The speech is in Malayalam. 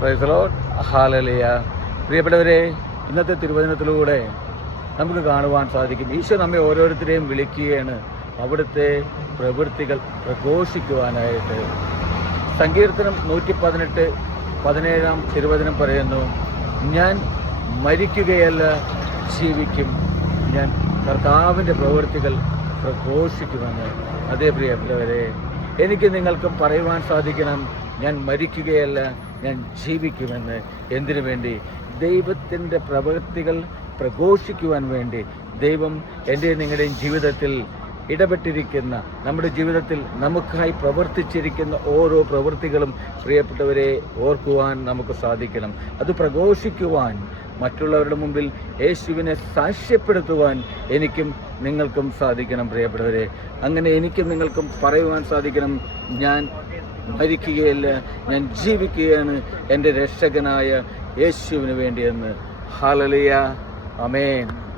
Praise the Lord. ഹല്ലേലൂയ. പ്രിയപ്പെട്ടവരെ, ഇന്നത്തെ തിരുവചനത്തിലൂടെ നമുക്ക് കാണുവാൻ സാധിക്കും, ഈശോ നമ്മെ ഓരോരുത്തരെയും വിളിക്കുകയാണ് അവിടുത്തെ പ്രവൃത്തികൾ പ്രഘോഷിക്കുവാനായിട്ട്. സങ്കീർത്തനം 118:17 തിരുവചനം പറയുന്നു, ഞാൻ മരിക്കുകയല്ല ജീവിക്കും, ഞാൻ കർത്താവിൻ്റെ പ്രവൃത്തികൾ പ്രഘോഷിക്കുമെന്ന്. അതേ പ്രിയപ്പെട്ടവരെ, എനിക്ക് നിങ്ങൾക്കും പറയുവാൻ സാധിക്കണം, ഞാൻ മരിക്കുകയല്ല, ഞാൻ ജീവിക്കുമെന്ന്. എന്തിനു വേണ്ടി? ദൈവത്തിൻ്റെ പ്രവൃത്തികൾ പ്രഘോഷിക്കുവാൻ വേണ്ടി. ദൈവം എൻ്റെ നിങ്ങളുടെയും ജീവിതത്തിൽ ഇടപെട്ടിരിക്കുന്ന, നമ്മുടെ ജീവിതത്തിൽ നമുക്കായി പ്രവർത്തിച്ചിരിക്കുന്ന ഓരോ പ്രവൃത്തികളും പ്രിയപ്പെട്ടവരെ ഓർക്കുവാൻ നമുക്ക് സാധിക്കണം. അത് പ്രഘോഷിക്കുവാൻ, മറ്റുള്ളവരുടെ മുമ്പിൽ യേശുവിനെ സാക്ഷ്യപ്പെടുത്തുവാൻ എനിക്കും നിങ്ങൾക്കും സാധിക്കണം പ്രിയപ്പെട്ടവരെ. അങ്ങനെ എനിക്കും നിങ്ങൾക്കും പറയുവാൻ സാധിക്കണം, ഞാൻ മരിക്കുകയല്ല, ഞാൻ ജീവിക്കുകയാണ് എൻ്റെ രക്ഷകനായ യേശുവിന് വേണ്ടിയെന്ന്. ഹല്ലേലൂയ. ആമേൻ.